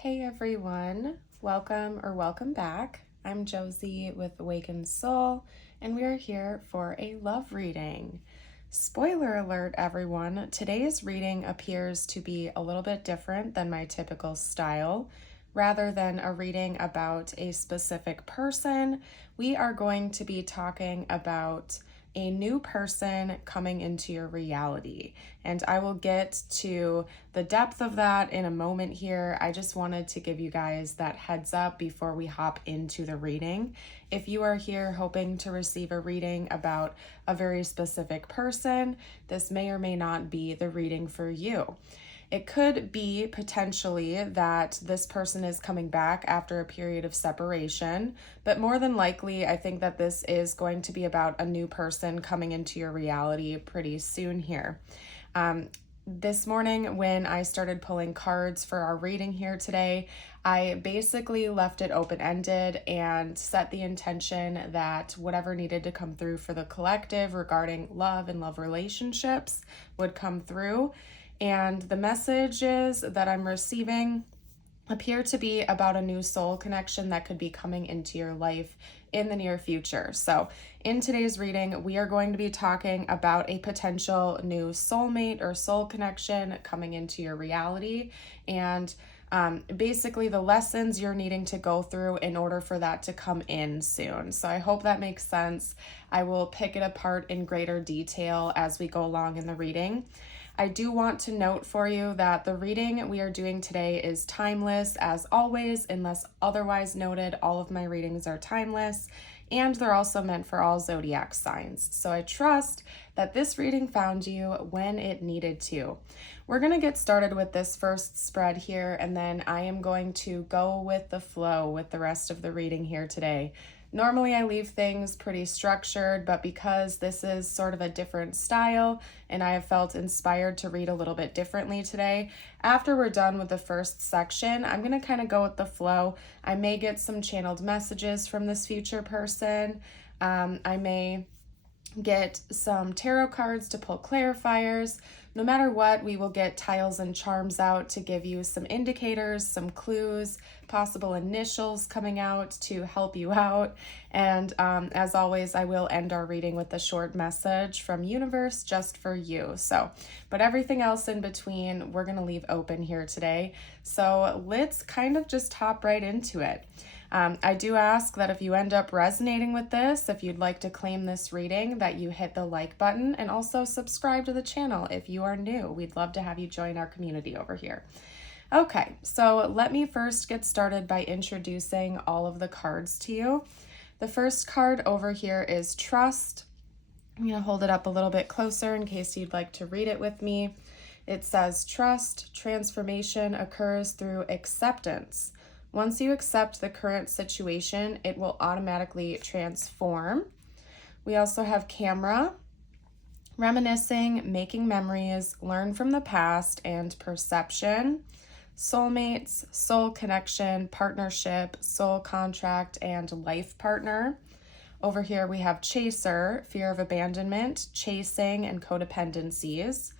Hey everyone, welcome back. I'm Josie with Awakened Soul, and we are here for a love reading. Spoiler alert, everyone, today's reading appears to be a little bit different than my typical style. Rather than a reading about a specific person, we are going to be talking about a new person coming into your reality. And I will get to the depth of that in a moment here. I just wanted to give you guys that heads up before we hop into the reading. If you are here hoping to receive a reading about a very specific person, this may or may not be the reading for you. It could be potentially that this person is coming back after a period of separation, but more than likely, I think that this is going to be about a new person coming into your reality pretty soon here. This morning, when I started pulling cards for our reading here today, I basically left it open-ended and set the intention that whatever needed to come through for the collective regarding love and love relationships would come through. And the messages that I'm receiving appear to be about a new soul connection that could be coming into your life in the near future. So in today's reading, we are going to be talking about a potential new soulmate or soul connection coming into your reality, and basically the lessons you're needing to go through in order for that to come in soon. So I hope that makes sense. I will pick it apart in greater detail as we go along in the reading. I do want to note for you that the reading we are doing today is timeless as always, unless otherwise noted. All of my readings are timeless, and they're also meant for all zodiac signs. So I trust that this reading found you when it needed to. We're going to get started with this first spread here, and then I am going to go with the flow with the rest of the reading here today. Normally I leave things pretty structured, but because this is sort of a different style and I have felt inspired to read a little bit differently today, after we're done with the first section, I'm going to kind of go with the flow. I may get some channeled messages from this future person. I may get some tarot cards to pull clarifiers. No matter what, we will get tiles and charms out to give you some indicators, some clues, possible initials coming out to help you out. And as always, I will end our reading with a short message from universe just for you. But everything else in between, we're going to leave open here today. So let's kind of just hop right into it. I do ask that if you end up resonating with this, if you'd like to claim this reading, that you hit the like button and also subscribe to the channel if you are new. We'd love to have you join our community over here. Okay, so let me first get started by introducing all of the cards to you. The first card over here is Trust. I'm going to hold it up a little bit closer in case you'd like to read it with me. It says, Trust, transformation occurs through acceptance. Once you accept the current situation, it will automatically transform. We also have Camera, reminiscing, making memories, learn from the past, and perception. Soulmates, soul connection, partnership, soul contract, and life partner. Over here we have Chaser, fear of abandonment, chasing, and codependencies.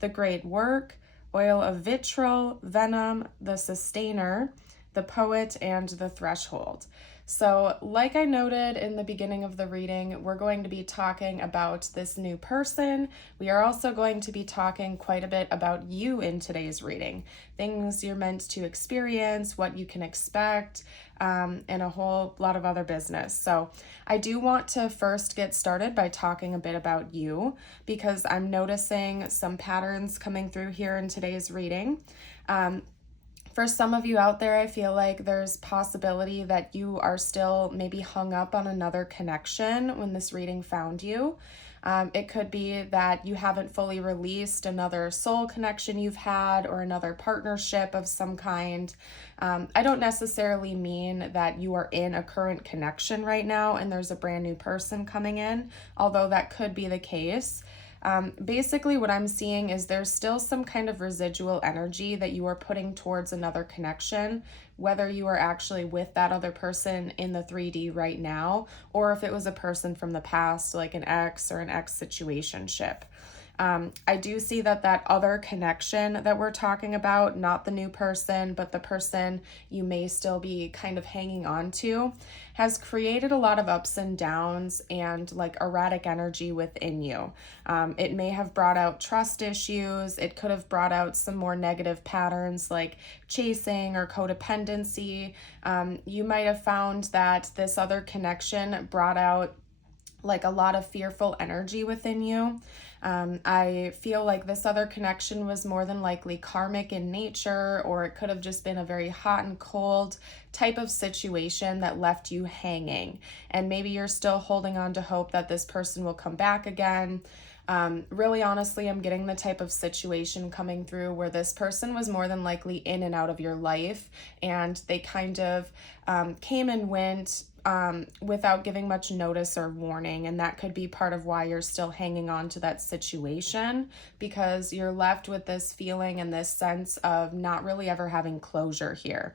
The Great Work, oil of vitriol, venom, the sustainer, the poet, and the threshold. So like I noted in the beginning of the reading, we're going to be talking about this new person. We are also going to be talking quite a bit about you in today's reading. Things you're meant to experience, what you can expect, and a whole lot of other business. So I do want to first get started by talking a bit about you, because I'm noticing some patterns coming through here in today's reading. For some of you out there, I feel like there's possibility that you are still maybe hung up on another connection when this reading found you. It could be that you haven't fully released another soul connection you've had or another partnership of some kind. I don't necessarily mean that you are in a current connection right now and there's a brand new person coming in, although that could be the case. Basically what I'm seeing is there's still some kind of residual energy that you are putting towards another connection, whether you are actually with that other person in the 3D right now, or if it was a person from the past, like an ex or an ex situationship. I do see that other connection that we're talking about, not the new person, but the person you may still be kind of hanging on to, has created a lot of ups and downs and like erratic energy within you. It may have brought out trust issues. It could have brought out some more negative patterns like chasing or codependency. You might have found that this other connection brought out like a lot of fearful energy within you. I feel like this other connection was more than likely karmic in nature, or it could have just been a very hot and cold type of situation that left you hanging. And maybe you're still holding on to hope that this person will come back again. Really, honestly, I'm getting the type of situation coming through where this person was more than likely in and out of your life, and they kind of came and went without giving much notice or warning. And that could be part of why you're still hanging on to that situation, because you're left with this feeling and this sense of not really ever having closure here.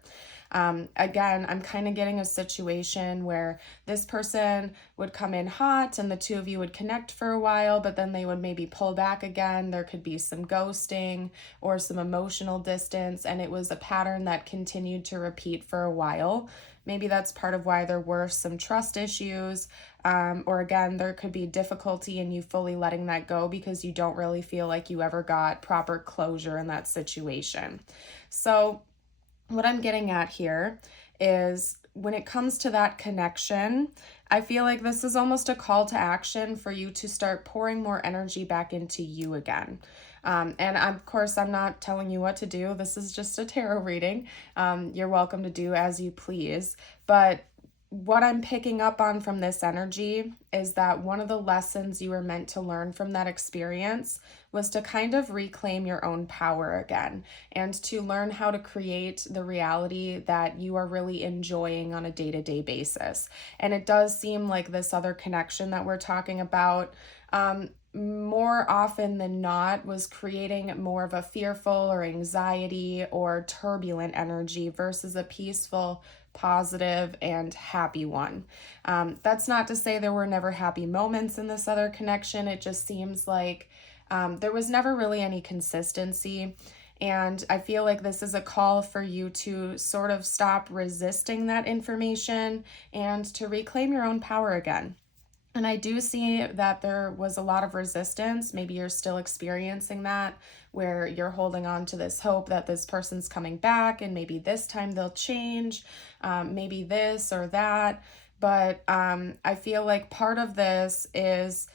Again, I'm kind of getting a situation where this person would come in hot and the two of you would connect for a while, but then they would maybe pull back again. There could be some ghosting or some emotional distance, and it was a pattern that continued to repeat for a while. Maybe that's part of why there were some trust issues, or again, there could be difficulty in you fully letting that go because you don't really feel like you ever got proper closure in that situation. So what I'm getting at here is when it comes to that connection, I feel like this is almost a call to action for you to start pouring more energy back into you again. And of course, I'm not telling you what to do. This is just a tarot reading. You're welcome to do as you please. But what I'm picking up on from this energy is that one of the lessons you were meant to learn from that experience was to kind of reclaim your own power again and to learn how to create the reality that you are really enjoying on a day-to-day basis. And it does seem like this other connection that we're talking about, more often than not, was creating more of a fearful or anxiety or turbulent energy versus a peaceful, positive, and happy one. That's not to say there were never happy moments in this other connection. It just seems like there was never really any consistency. And I feel like this is a call for you to sort of stop resisting that information and to reclaim your own power again. And I do see that there was a lot of resistance. Maybe you're still experiencing that, where you're holding on to this hope that this person's coming back and maybe this time they'll change, maybe this or that. But I feel like part of this is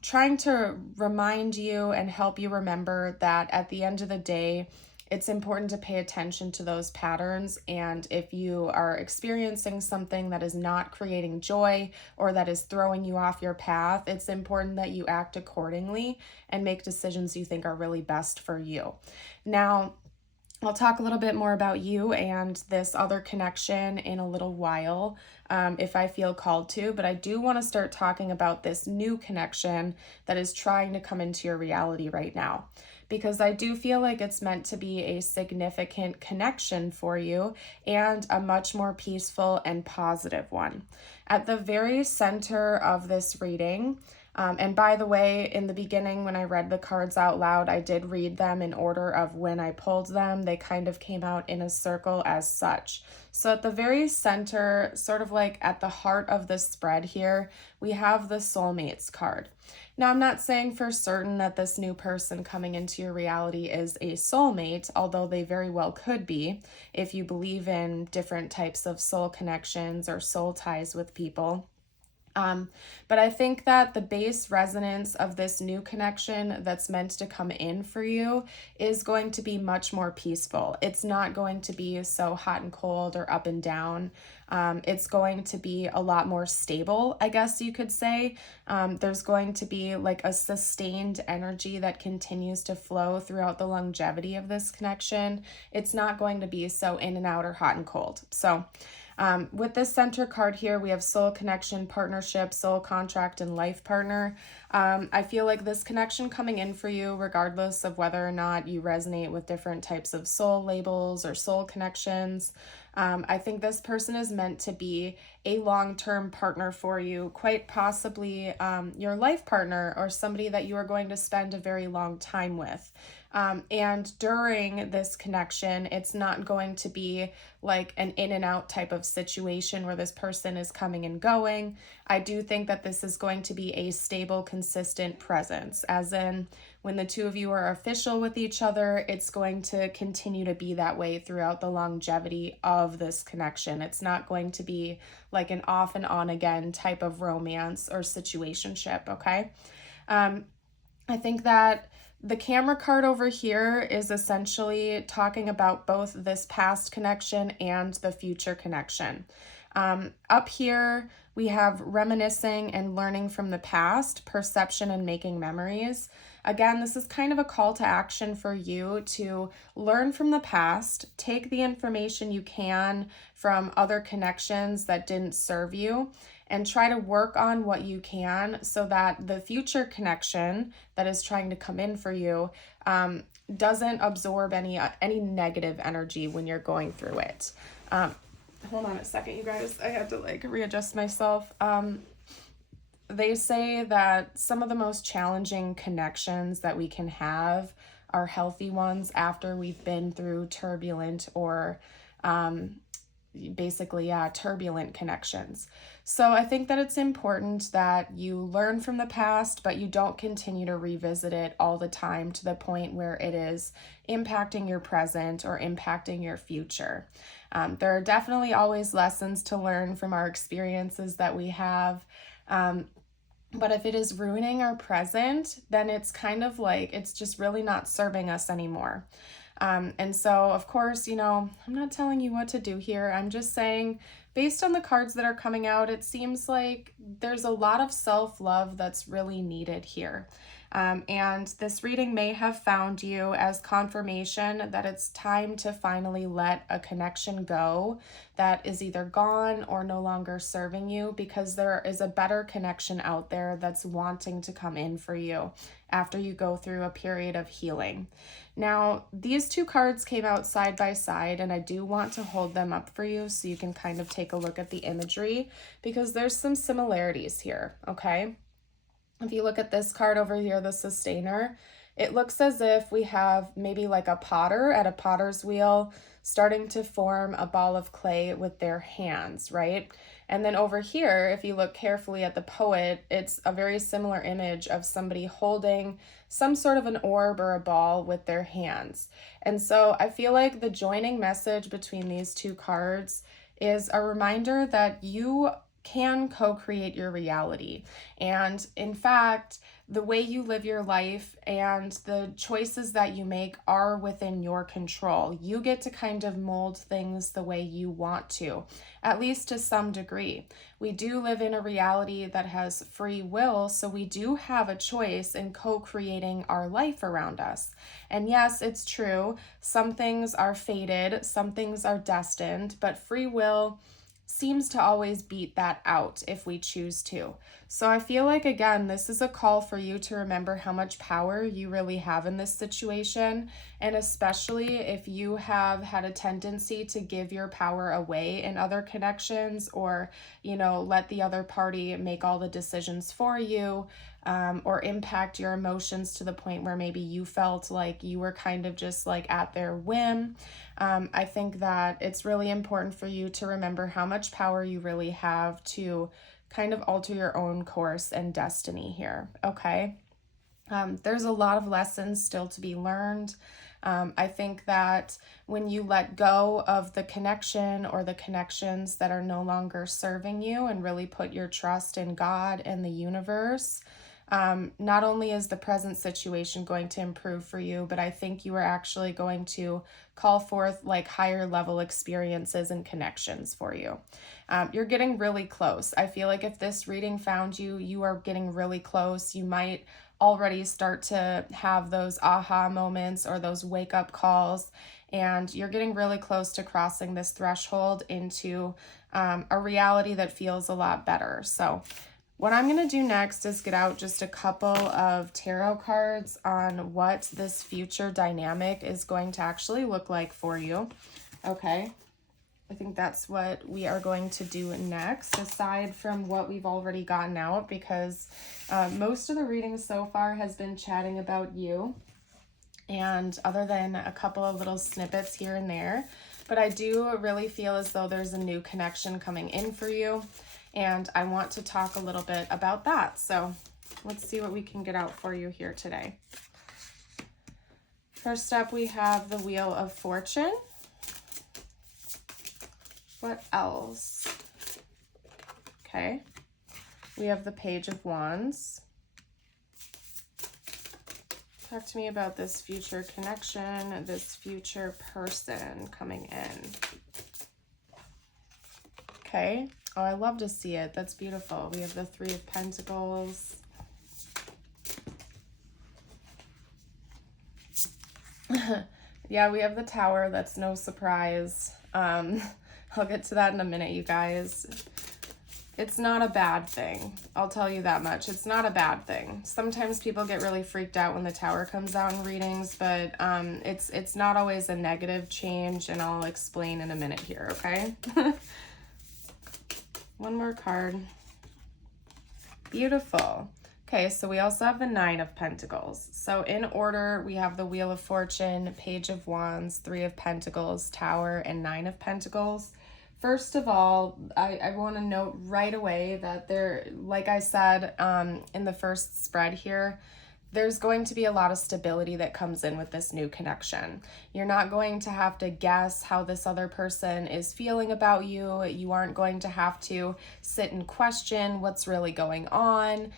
trying to remind you and help you remember that at the end of the day, it's important to pay attention to those patterns. And if you are experiencing something that is not creating joy or that is throwing you off your path, it's important that you act accordingly and make decisions you think are really best for you. Now, I'll talk a little bit more about you and this other connection in a little while, if I feel called to, but I do want to start talking about this new connection that is trying to come into your reality right now, because I do feel like it's meant to be a significant connection for you and a much more peaceful and positive one. At the very center of this reading, and by the way, in the beginning, when I read the cards out loud, I did read them in order of when I pulled them. They kind of came out in a circle as such. So at the very center, sort of like at the heart of the spread here, we have the soulmates card. Now, I'm not saying for certain that this new person coming into your reality is a soulmate, although they very well could be if you believe in different types of soul connections or soul ties with people. But I think that the base resonance of this new connection that's meant to come in for you is going to be much more peaceful. It's not going to be so hot and cold or up and down. It's going to be a lot more stable, I guess you could say. There's going to be like a sustained energy that continues to flow throughout the longevity of this connection. It's not going to be so in and out or hot and cold. So With this center card here, we have soul connection, partnership, soul contract, and life partner. I feel like this connection coming in for you, regardless of whether or not you resonate with different types of soul labels or soul connections. I think this person is meant to be a long-term partner for you, quite possibly your life partner or somebody that you are going to spend a very long time with. And during this connection, it's not going to be like an in and out type of situation where this person is coming and going. I do think that this is going to be a stable, consistent presence, as in when the two of you are official with each other, it's going to continue to be that way throughout the longevity of this connection. It's not going to be like an off and on again type of romance or situationship, okay? I think that the camera card over here is essentially talking about both this past connection and the future connection. Up here, we have reminiscing and learning from the past, perception and making memories. Again, this is kind of a call to action for you to learn from the past, take the information you can from other connections that didn't serve you, and try to work on what you can so that the future connection that is trying to come in for you doesn't absorb any negative energy when you're going through it. Hold on a second, you guys. I have to like readjust myself. They say that some of the most challenging connections that we can have are healthy ones after we've been through turbulent or turbulent connections. So I think that it's important that you learn from the past, but you don't continue to revisit it all the time to the point where it is impacting your present or impacting your future. There are definitely always lessons to learn from our experiences that we have. But if it is ruining our present, then it's kind of like it's just really not serving us anymore. And so, of course, I'm not telling you what to do here. I'm just saying, based on the cards that are coming out, it seems like there's a lot of self-love that's really needed here. And this reading may have found you as confirmation that it's time to finally let a connection go that is either gone or no longer serving you, because there is a better connection out there that's wanting to come in for you after you go through a period of healing. Now, these two cards came out side by side, and I do want to hold them up for you so you can kind of take a look at the imagery, because there's some similarities here, okay? If you look at this card over here, the Sustainer, it looks as if we have maybe like a potter at a potter's wheel starting to form a ball of clay with their hands, right? And then over here, if you look carefully at the poet, it's a very similar image of somebody holding some sort of an orb or a ball with their hands. And so I feel like the joining message between these two cards is a reminder that you can co-create your reality. And in fact, the way you live your life and the choices that you make are within your control. You get to kind of mold things the way you want to, at least to some degree. We do live in a reality that has free will, so we do have a choice in co-creating our life around us. And yes, it's true, some things are fated, some things are destined, but free will seems to always beat that out if we choose to. So I feel like, again, this is a call for you to remember how much power you really have in this situation, and especially if you have had a tendency to give your power away in other connections, or, let the other party make all the decisions for you, or impact your emotions to the point where maybe you felt like you were kind of just like at their whim. I think that it's really important for you to remember how much power you really have to kind of alter your own course and destiny here, okay? There's a lot of lessons still to be learned. I think that when you let go of the connection or the connections that are no longer serving you and really put your trust in God and the universe, not only is the present situation going to improve for you, but I think you are actually going to call forth like higher level experiences and connections for you. You're getting really close. I feel like if this reading found you, you are getting really close. You might already start to have those aha moments or those wake up calls. and you're getting really close to crossing this threshold into a reality that feels a lot better. So what I'm going to do next is get out just a couple of tarot cards on what this future dynamic is going to actually look like for you. Okay, I think that's what we are going to do next, aside from what we've already gotten out, because most of the reading so far has been chatting about you, and other than a couple of little snippets here and there. But I do really feel as though there's a new connection coming in for you, and I want to talk a little bit about that. So let's see what we can get out for you here today. First up, we have the Wheel of Fortune. What else? Okay. We have the Page of Wands. Talk to me about this future connection, this future person coming in. Okay. Oh, I love to see it. That's beautiful. We have the Three of Pentacles. Yeah, we have the Tower. That's no surprise. I'll get to that in a minute, you guys. It's not a bad thing. I'll tell you that much. It's not a bad thing. Sometimes people get really freaked out when the Tower comes out in readings, but it's not always a negative change, and I'll explain in a minute here, okay? One more card. Beautiful. Okay, so we also have the Nine of Pentacles. So in order, we have the Wheel of Fortune, Page of Wands, Three of Pentacles, Tower, and Nine of Pentacles. First of all, I want to note right away that there, like I said in the first spread here, there's going to be a lot of stability that comes in with this new connection. You're not going to have to guess how this other person is feeling about you. You aren't going to have to sit and question what's really going on.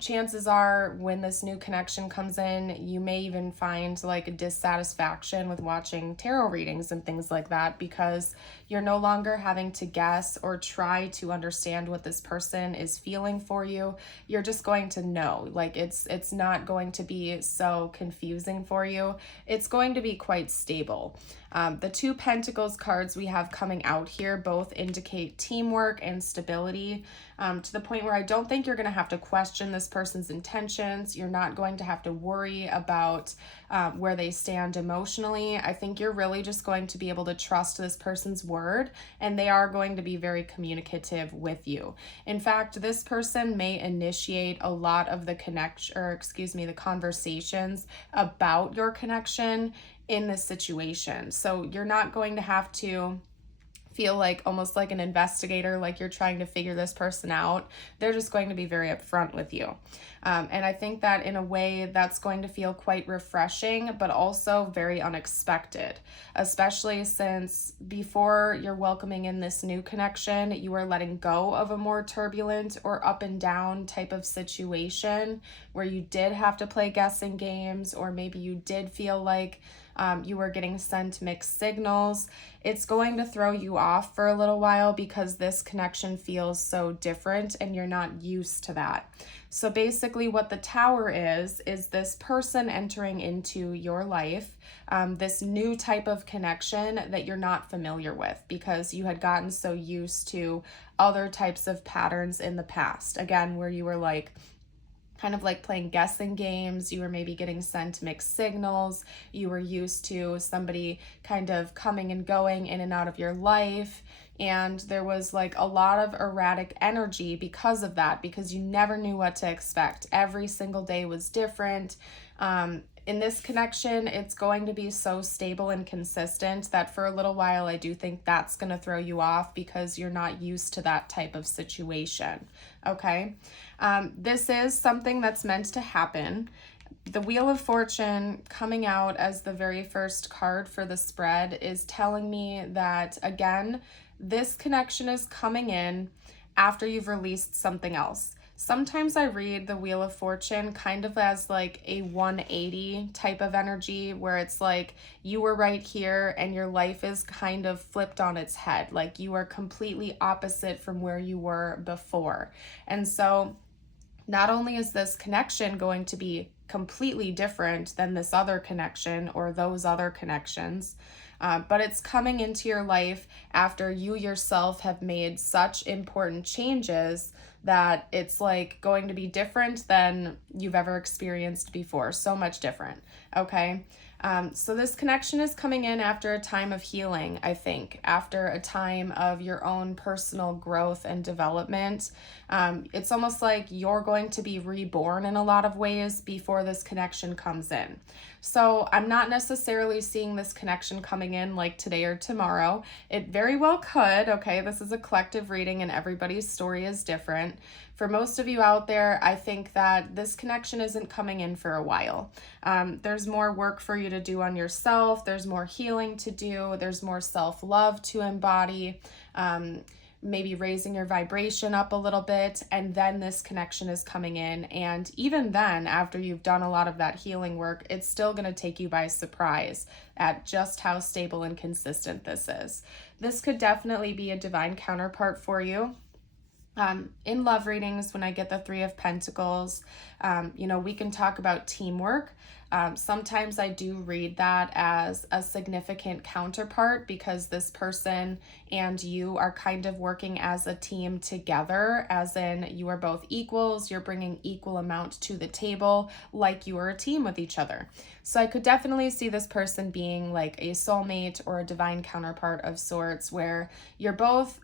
Chances are when this new connection comes in, you may even find like a dissatisfaction with watching tarot readings and things like that, because you're no longer having to guess or try to understand what this person is feeling for you. You're just going to know. Like it's not going to be so confusing for you. It's going to be quite stable. The Two Pentacles cards we have coming out here both indicate teamwork and stability, to the point where I don't think you're going to have to question this person's intentions. You're not going to have to worry about where they stand emotionally. I think you're really just going to be able to trust this person's word, and they are going to be very communicative with you. In fact, this person may initiate a lot of the the conversations about your connection in this situation. So you're not going to have to feel like almost like an investigator, like you're trying to figure this person out. They're just going to be very upfront with you. And I think that in a way that's going to feel quite refreshing, but also very unexpected, especially since before you're welcoming in this new connection, you are letting go of a more turbulent or up and down type of situation where you did have to play guessing games, or maybe you did feel like you were getting sent mixed signals. It's going to throw you off for a little while because this connection feels so different and you're not used to that. So basically what the Tower is this person entering into your life, this new type of connection that you're not familiar with because you had gotten so used to other types of patterns in the past. Again, where you were like, kind of like playing guessing games, you were maybe getting sent mixed signals, you were used to somebody kind of coming and going in and out of your life, and there was like a lot of erratic energy because of that, because you never knew what to expect. Every single day was different. In this connection, it's going to be so stable and consistent that for a little while, I do think that's going to throw you off because you're not used to that type of situation, okay? This is something that's meant to happen. The Wheel of Fortune coming out as the very first card for the spread is telling me that, again, this connection is coming in after you've released something else. Sometimes I read the Wheel of Fortune kind of as like a 180 type of energy where it's like you were right here and your life is kind of flipped on its head. Like you are completely opposite from where you were before. And so not only is this connection going to be completely different than this other connection or those other connections, but it's coming into your life after you yourself have made such important changes that it's like going to be different than you've ever experienced before. So much different. Okay. So this connection is coming in after a time of healing, I think, after a time of your own personal growth and development. It's almost like you're going to be reborn in a lot of ways before this connection comes in. So I'm not necessarily seeing this connection coming in like today or tomorrow. It very well could, okay? This is a collective reading and everybody's story is different. For most of you out there, I think that this connection isn't coming in for a while. There's more work for you to do on yourself. There's more healing to do. There's more self-love to embody. Maybe raising your vibration up a little bit, and then this connection is coming in. And even then, after you've done a lot of that healing work, it's still going to take you by surprise at just how stable and consistent this is. This could definitely be a divine counterpart for you. In love readings, when I get the Three of Pentacles, we can talk about teamwork. Sometimes I do read that as a significant counterpart because this person and you are kind of working as a team together, as in you are both equals, you're bringing equal amount to the table, like you are a team with each other. So I could definitely see this person being like a soulmate or a divine counterpart of sorts, where you're both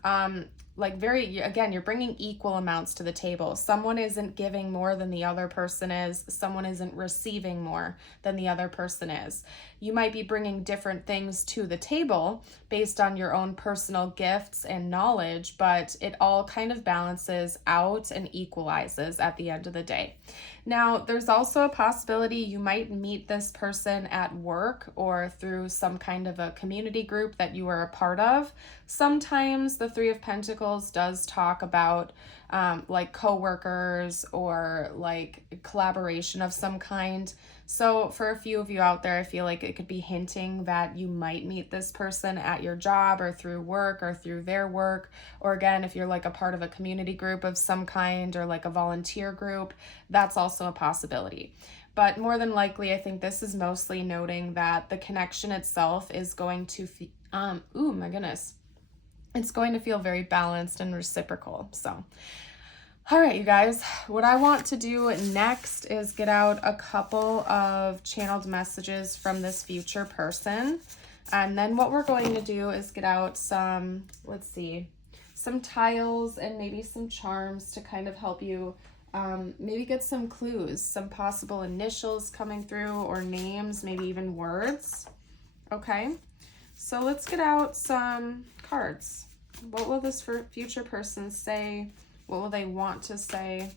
you're bringing equal amounts to the table. Someone isn't giving more than the other person is. Someone isn't receiving more than the other person is. You might be bringing different things to the table based on your own personal gifts and knowledge, but it all kind of balances out and equalizes at the end of the day. Now, there's also a possibility you might meet this person at work or through some kind of a community group that you are a part of. Sometimes the Three of Pentacles does talk about like coworkers or like collaboration of some kind. So for a few of you out there, I feel like it could be hinting that you might meet this person at your job or through work or through their work. Or again, if you're like a part of a community group of some kind or like a volunteer group, that's also a possibility. But more than likely, I think this is mostly noting that the connection itself is going to, it's going to feel very balanced and reciprocal. So, all right, you guys, what I want to do next is get out a couple of channeled messages from this future person. And then what we're going to do is get out some tiles and maybe some charms to kind of help you maybe get some clues, some possible initials coming through or names, maybe even words. Okay, so let's get out some cards. What will this future person say? What will they want to say?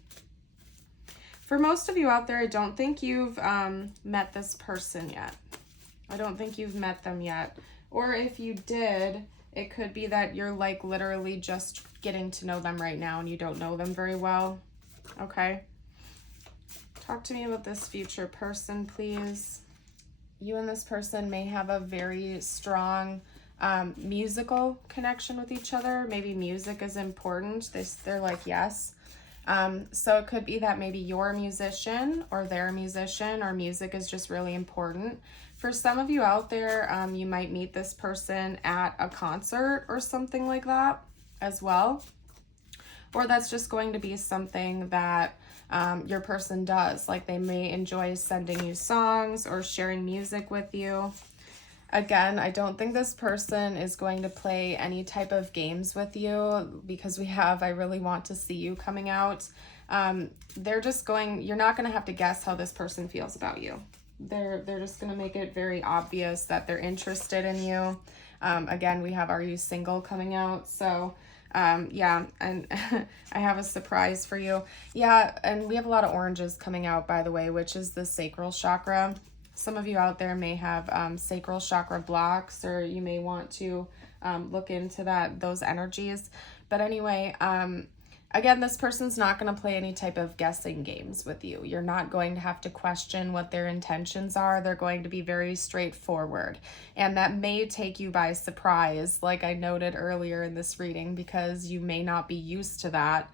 For most of you out there, I don't think you've met this person yet. I don't think you've met them yet. Or if you did, it could be that you're like literally just getting to know them right now and you don't know them very well. Okay. Talk to me about this future person, please. You and this person may have a very strong musical connection with each other. Maybe music is important. They're like, yes. So it could be that maybe you're a musician or they're a musician, or music is just really important. For some of you out there, you might meet this person at a concert or something like that as well. Or that's just going to be something that your person does. Like they may enjoy sending you songs or sharing music with you. Again, I don't think this person is going to play any type of games with you because we have I really want to see you coming out. You're not going to have to guess how this person feels about you. They're just going to make it very obvious that they're interested in you. Again, we have Are You Single coming out. So yeah, and I have a surprise for you. Yeah, and we have a lot of oranges coming out, by the way, which is the sacral chakra. Some of you out there may have sacral chakra blocks, or you may want to look into those energies. But anyway, again, this person's not going to play any type of guessing games with you. You're not going to have to question what their intentions are. They're going to be very straightforward. And that may take you by surprise, like I noted earlier in this reading, because you may not be used to that.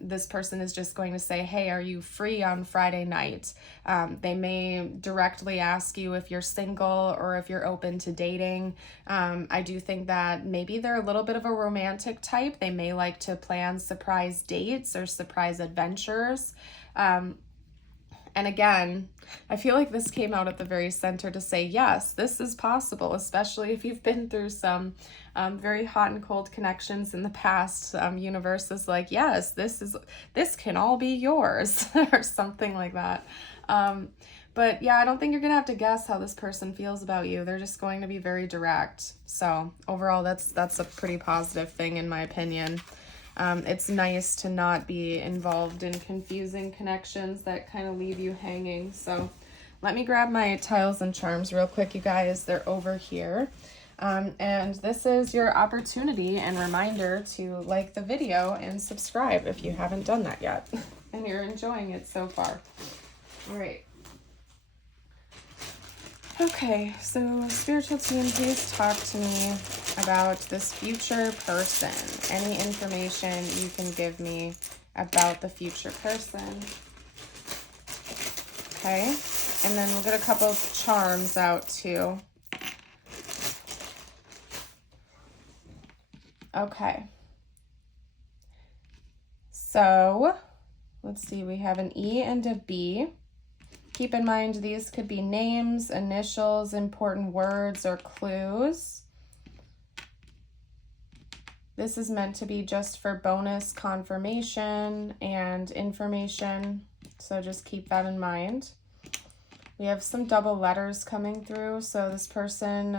This person is just going to say, hey, are you free on Friday night? They may directly ask you if you're single or if you're open to dating. I do think that maybe they're a little bit of a romantic type. They may like to plan surprise dates or surprise adventures. And again, I feel like this came out at the very center to say, yes, this is possible, especially if you've been through some very hot and cold connections in the past. Universe is like, yes, this can all be yours or something like that. But yeah, I don't think you're going to have to guess how this person feels about you. They're just going to be very direct. So overall, that's a pretty positive thing in my opinion. It's nice to not be involved in confusing connections that kind of leave you hanging. So let me grab my tiles and charms real quick, you guys. They're over here. And this is your opportunity and reminder to like the video and subscribe if you haven't done that yet and you're enjoying it so far. All right. Okay, so spiritual team, please talk to me about this future person. Any information you can give me about the future person. Okay, and then we'll get a couple of charms out too. Okay. So, let's see, we have an E and a B. Keep in mind, these could be names, initials, important words, or clues. This is meant to be just for bonus confirmation and information, so just keep that in mind. We have some double letters coming through, so this person,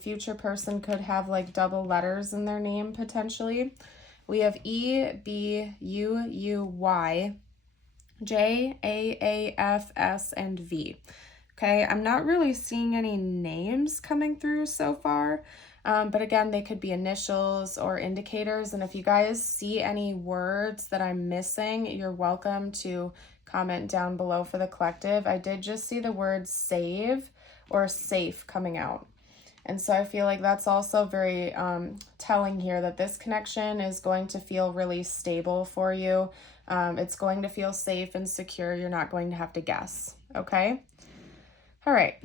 future person, could have like double letters in their name potentially. We have E, B, U, U, Y, J, A, A, F, S, and V. Okay, I'm not really seeing any names coming through so far, but again, they could be initials or indicators. And if you guys see any words that I'm missing, you're welcome to comment down below for the collective. I did just see the word save or safe coming out. And so I feel like that's also very telling here that this connection is going to feel really stable for you. It's going to feel safe and secure. You're not going to have to guess. Okay. All right.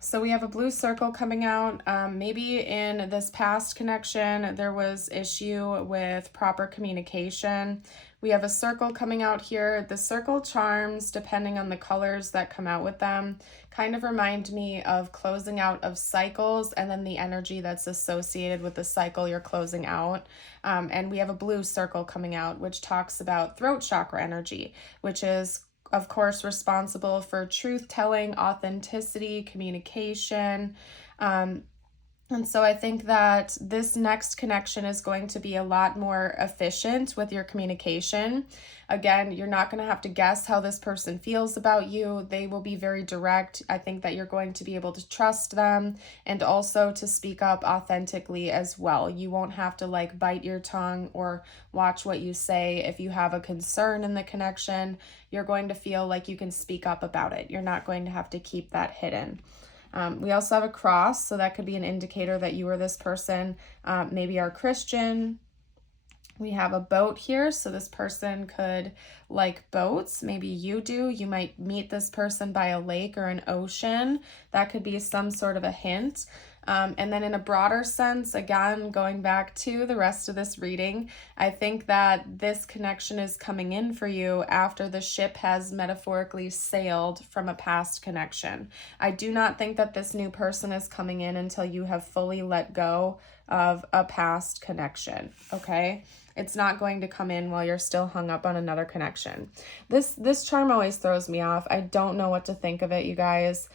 So we have a blue circle coming out. Maybe in this past connection, there was issue with proper communication. We have a circle coming out here. The circle charms, depending on the colors that come out with them, kind of remind me of closing out of cycles and then the energy that's associated with the cycle you're closing out. And we have a blue circle coming out, which talks about throat chakra energy, which is of course, responsible for truth-telling, authenticity, communication. And so I think that this next connection is going to be a lot more efficient with your communication. Again, you're not going to have to guess how this person feels about you. They will be very direct. I think that you're going to be able to trust them and also to speak up authentically as well. You won't have to like bite your tongue or watch what you say. If you have a concern in the connection, you're going to feel like you can speak up about it. You're not going to have to keep that hidden. We also have a cross, so that could be an indicator that you or this person maybe are Christian. We have a boat here, so this person could like boats. Maybe you do. You might meet this person by a lake or an ocean. That could be some sort of a hint. And then in a broader sense, again, going back to the rest of this reading, I think that this connection is coming in for you after the ship has metaphorically sailed from a past connection. I do not think that this new person is coming in until you have fully let go of a past connection, okay? It's not going to come in while you're still hung up on another connection. This charm always throws me off. I don't know what to think of it, you guys.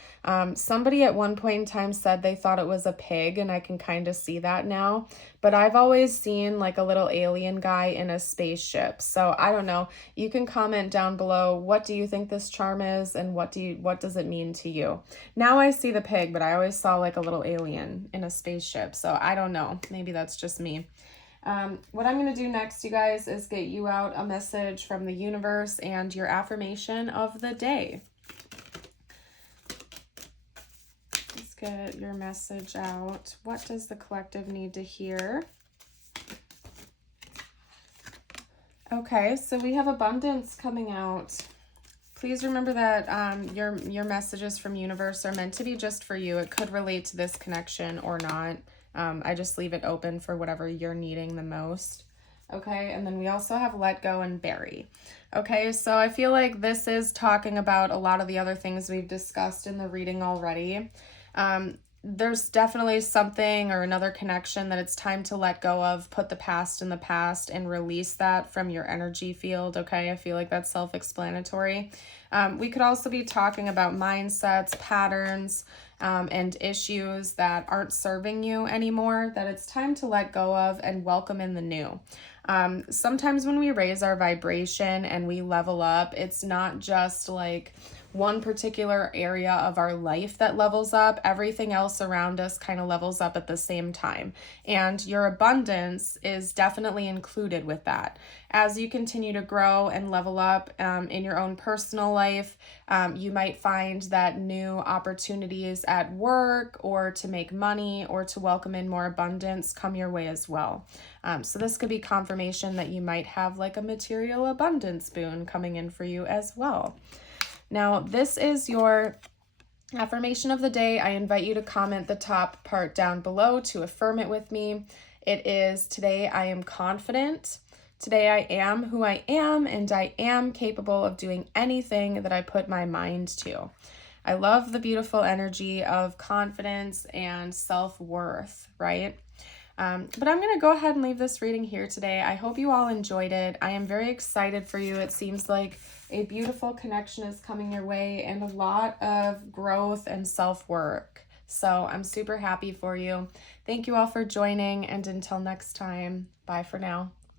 Somebody at one point in time said they thought it was a pig, and I can kind of see that now. But I've always seen like a little alien guy in a spaceship. So I don't know. You can comment down below. What do you think this charm is, and what does it mean to you? Now I see the pig, but I always saw like a little alien in a spaceship. So I don't know. Maybe that's just me. What I'm going to do next, you guys, is get you out a message from the universe and your affirmation of the day. Let's get your message out. What does the collective need to hear? Okay, so we have abundance coming out. Please remember that your messages from universe are meant to be just for you. It could relate to this connection or not. I just leave it open for whatever you're needing the most. Okay, and then we also have let go and bury. Okay, so I feel like this is talking about a lot of the other things we've discussed in the reading already. There's definitely something or another connection that it's time to let go of, put the past in the past and release that from your energy field. Okay, I feel like that's self-explanatory. We could also be talking about mindsets, patterns, and issues that aren't serving you anymore, that it's time to let go of and welcome in the new. Sometimes when we raise our vibration and we level up, it's not just like one particular area of our life that levels up. Everything else around us kind of levels up at the same time. And your abundance is definitely included with that. As you continue to grow and level up in your own personal life, you might find that new opportunities at work or to make money or to welcome in more abundance come your way as well. So this could be confirmation that you might have like a material abundance boon coming in for you as well. Now, this is your affirmation of the day. I invite you to comment the top part down below to affirm it with me. It is, today I am confident. Today I am who I am, and I am capable of doing anything that I put my mind to. I love the beautiful energy of confidence and self-worth, right? But I'm going to go ahead and leave this reading here today. I hope you all enjoyed it. I am very excited for you. It seems like a beautiful connection is coming your way and a lot of growth and self-work. So I'm super happy for you. Thank you all for joining, and until next time, bye for now.